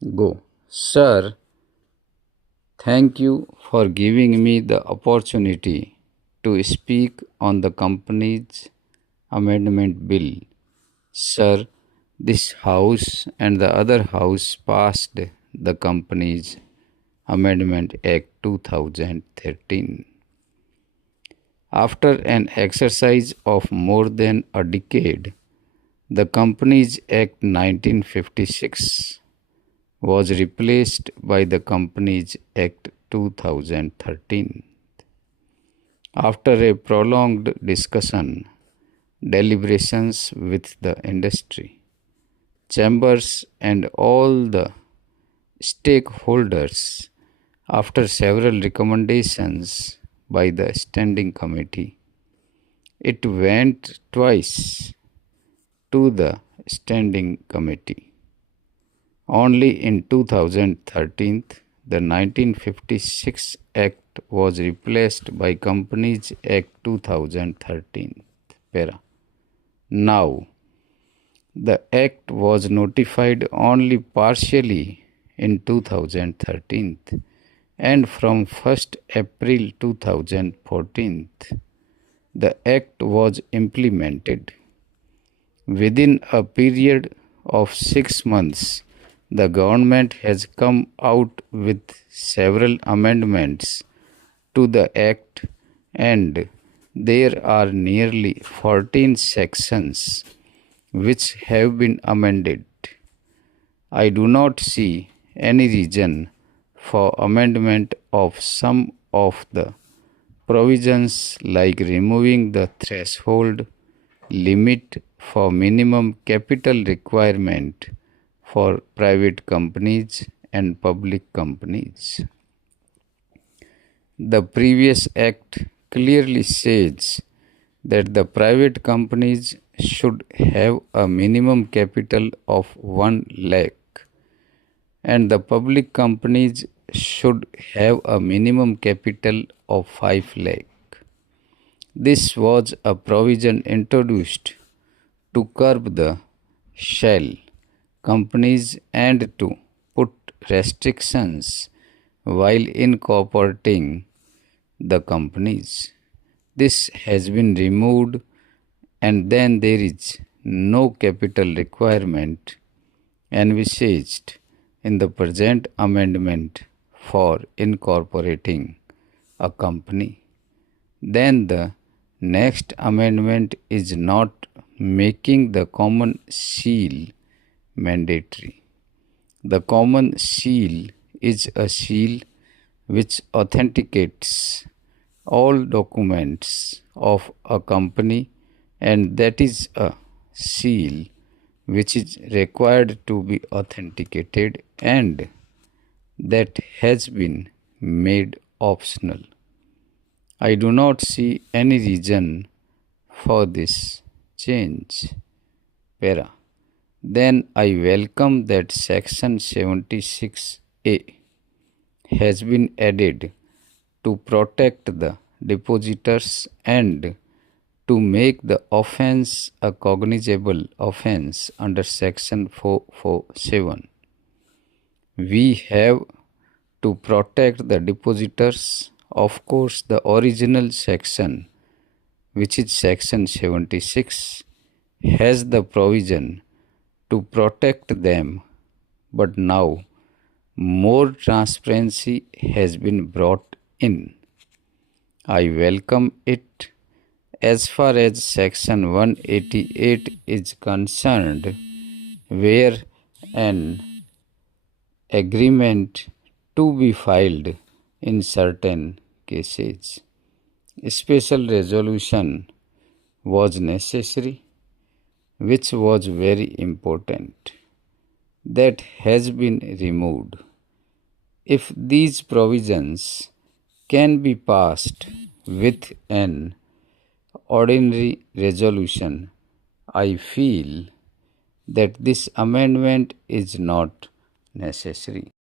Go. Sir, thank you for giving me the opportunity to speak on the company's amendment bill. Sir, this House and the other House passed the Companies Amendment Act 2013. After an exercise of more than a decade, the Companies Act 1956 was replaced by the Companies Act 2013. After a prolonged discussion, deliberations with the industry, chambers, and all the stakeholders, after several recommendations by the Standing Committee, it went twice to the Standing Committee. Only in 2013, the 1956 Act was replaced by Companies Act 2013. Para. Now, the Act was notified only partially in 2013, and from 1st April 2014, the Act was implemented. Within a period of 6 months, the government has come out with several amendments to the Act, and there are nearly 14 sections which have been amended. I do not see any reason for amendment of some of the provisions like removing the threshold limit for minimum capital requirement for private companies and public companies. The previous Act clearly says that the private companies should have a minimum capital of 1 lakh and the public companies should have a minimum capital of 5 lakh. This was a provision introduced to curb the shell companies and to put restrictions while incorporating the companies. This has been removed, and then there is no capital requirement envisaged in the present amendment for incorporating a company. Then the next amendment is not making the common seal mandatory. The common seal is a seal which authenticates all documents of a company, and that is a seal which is required to be authenticated and that has been made optional. I do not see any reason for this change. Para. Then I welcome that Section 76A has been added to protect the depositors and to make the offence a cognizable offence under Section 447. We have to protect the depositors. Of course, the original section, which is Section 76, has the provision to protect them, but now more transparency has been brought in. I welcome it. As far as Section 188 is concerned, where an agreement to be filed in certain cases, special resolution was necessary, which was very important. That has been removed. If these provisions can be passed with an ordinary resolution, I feel that this amendment is not necessary.